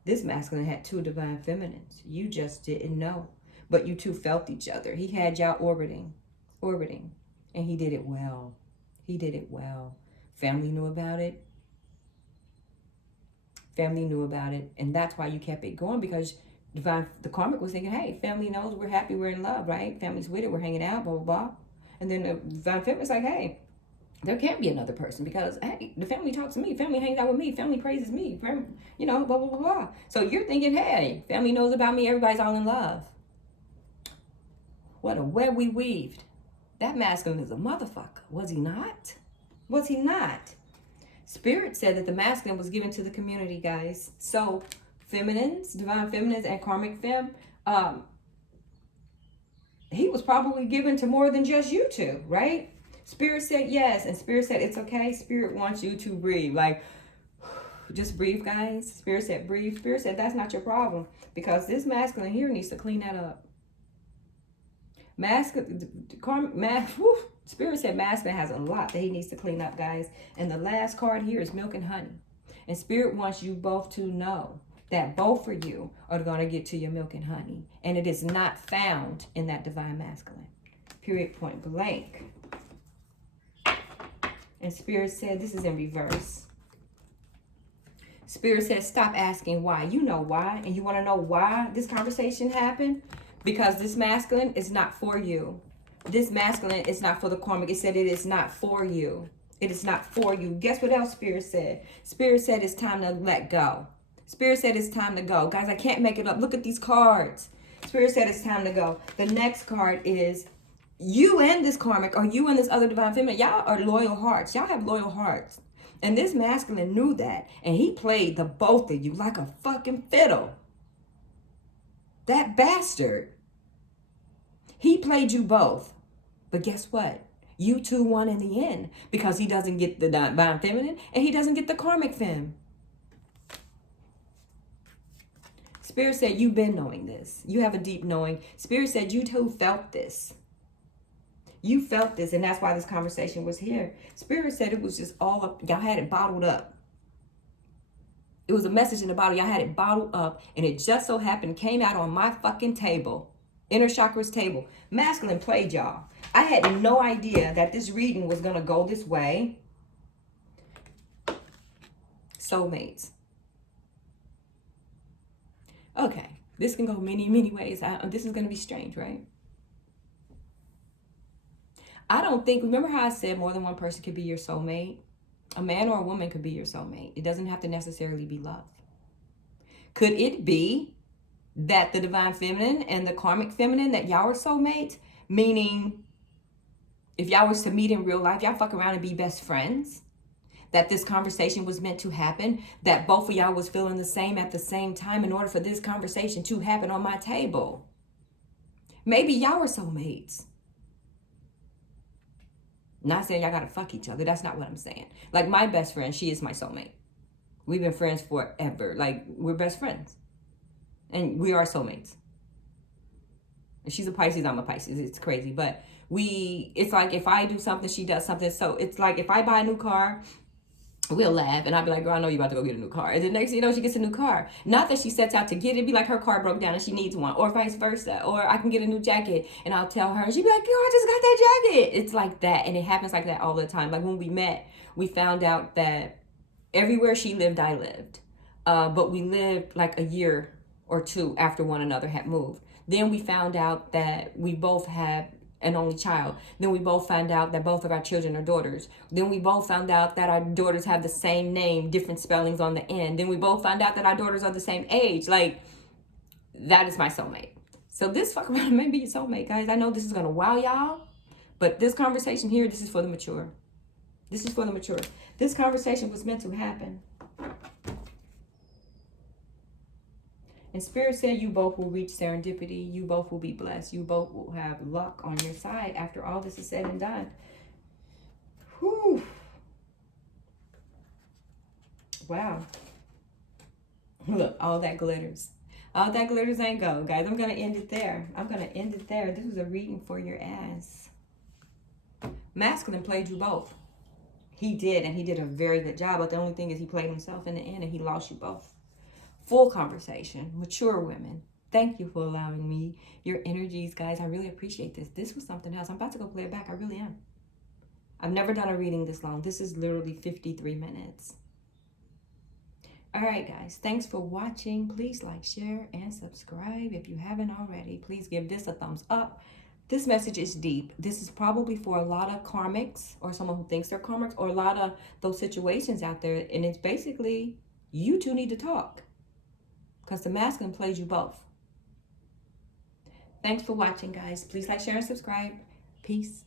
This masculine had two divine feminines. You just didn't know. But you two felt each other. He had y'all orbiting. And he did it well. He did it well. Family knew about it. Family knew about it. And that's why you kept it going, because the karmic was thinking, hey, family knows we're happy, we're in love, right? Family's with it, we're hanging out, blah, blah, blah. And then the divine feminine was like, hey, there can't be another person because, hey, the family talks to me. Family hangs out with me. Family praises me. You know, blah, blah, blah, blah. So you're thinking, hey, family knows about me. Everybody's all in love. What a web we weaved. That masculine is a motherfucker. Was he not? Was he not? Spirit said that the masculine was given to the community, guys. So feminines, divine feminines, and karmic fem, he was probably given to more than just you two, right? Spirit said yes, and Spirit said it's okay. Spirit wants you to breathe. Like, just breathe, guys. Spirit said breathe. Spirit said that's not your problem, because this masculine here needs to clean that up. Spirit said masculine has a lot that he needs to clean up, guys. And the last card here is milk and honey. And Spirit wants you both to know that both of you are going to get to your milk and honey. And it is not found in that divine masculine. Period, point blank. And Spirit said, this is in reverse. Spirit says, stop asking why. You know why. And you want to know why this conversation happened? Because this masculine is not for you. This masculine is not for the karmic. It said it is not for you. It is not for you. Guess what else Spirit said? Spirit said it's time to let go. Spirit said it's time to go. Guys, I can't make it up. Look at these cards. Spirit said it's time to go. The next card is you and this karmic, or you and this other divine feminine. Y'all are loyal hearts. Y'all have loyal hearts. And this masculine knew that. And he played the both of you like a fucking fiddle. That bastard. He played you both. But guess what? You two won in the end. Because he doesn't get the divine feminine. And he doesn't get the karmic femme. Spirit said you've been knowing this. You have a deep knowing. Spirit said you too felt this. You felt this, and that's why this conversation was here. Spirit said it was just all up. Y'all had it bottled up. It was a message in the bottle. Y'all had it bottled up, and it just so happened came out on my fucking table. Inner chakras table. Masculine played y'all. I had no idea that this reading was going to go this way. Soulmates. Okay. This can go many, many ways. This is going to be strange, right? I don't think, remember how I said more than one person could be your soulmate? A man or a woman could be your soulmate. It doesn't have to necessarily be love. Could it be that the divine feminine and the karmic feminine, that y'all are soulmates? Meaning, if y'all was to meet in real life, y'all fuck around and be best friends? That this conversation was meant to happen? That both of y'all was feeling the same at the same time in order for this conversation to happen on my table? Maybe y'all are soulmates. Not saying y'all gotta fuck each other. That's not what I'm saying. Like my best friend, she is my soulmate. We've been friends forever. Like we're best friends. And we are soulmates. And she's a Pisces, I'm a Pisces. It's crazy. But it's like if I do something, she does something. So it's like if I buy a new car, we'll laugh. And I'll be like, girl, I know you're about to go get a new car. And the next thing you know, she gets a new car. Not that she sets out to get it. It'd be like her car broke down and she needs one. Or vice versa. Or I can get a new jacket and I'll tell her. And she'd be like, girl, I just got that jacket. It's like that. And it happens like that all the time. Like when we met, we found out that everywhere she lived, I lived. But we lived like a year or two after one another had moved. Then we found out that we both had an only child. Then we both found out that both of our children are daughters. Then we both found out that our daughters have the same name, different spellings on the end. Then we both found out that our daughters are the same age. Like, that is my soulmate. So this fuck around may be your soulmate, guys. I know this is gonna wow y'all, but this conversation here, this is for the mature. This is for the mature. This conversation was meant to happen. And Spirit said you both will reach serendipity. You both will be blessed. You both will have luck on your side after all this is said and done. Whew. Wow. Look, all that glitters. All that glitters ain't gold, guys. I'm going to end it there. I'm going to end it there. This was a reading for your ass. Masculine played you both. He did, and he did a very good job. But the only thing is he played himself in the end, and he lost you both. Full conversation, mature women. Thank you for allowing me your energies, guys. I really appreciate this. This was something else. I'm about to go play it back. I really am. I've never done a reading this long. This is literally 53 minutes. All right, guys. Thanks for watching. Please like, share, and subscribe. If you haven't already, please give this a thumbs up. This message is deep. This is probably for a lot of karmics or someone who thinks they're karmics or a lot of those situations out there. And it's basically, you two need to talk. Because the masculine plays you both. Thanks for watching, guys. Please like, share, and subscribe. Peace.